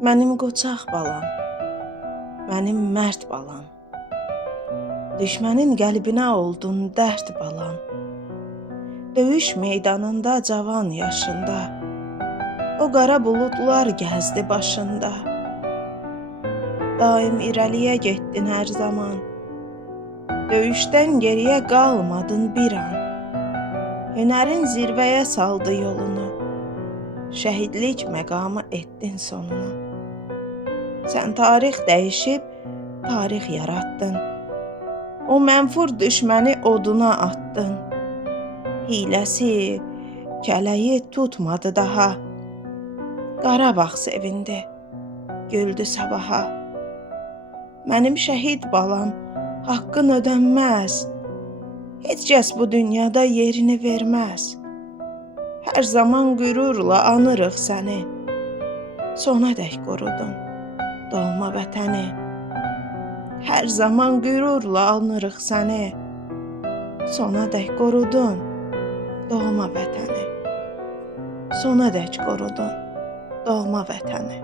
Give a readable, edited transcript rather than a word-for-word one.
Mənim qoçaq balam, mənim mərd balam, düşmənin qəlbinə oldun dərd balam. Döyüş meydanında cavan yaşında, o qara buludlar gəzdi başında. Daim irəliyə getdin hər zaman, döyüşdən geriyə qalmadın bir an. Hünərin zirvəyə saldı yolunu, şəhidlik məqamı etdin sonunu. Sən tarix dəyişib, tarix yaratdın. O mənfur düşməni oduna atdın. Hiləsi, kələyi tutmadı daha. Qarabağ sevindi, güldü sabaha. Mənim şəhid balam, haqqın ödənməz. Heç kəs bu dünyada yerini verməz. Hər zaman qürurla anırıq səni. Sonadək qorudun doğma vətəni. Hər zaman qürurla anırıq səni. Sonadək qorudun doğma vətəni. Sonadək qorudun doğma vətəni.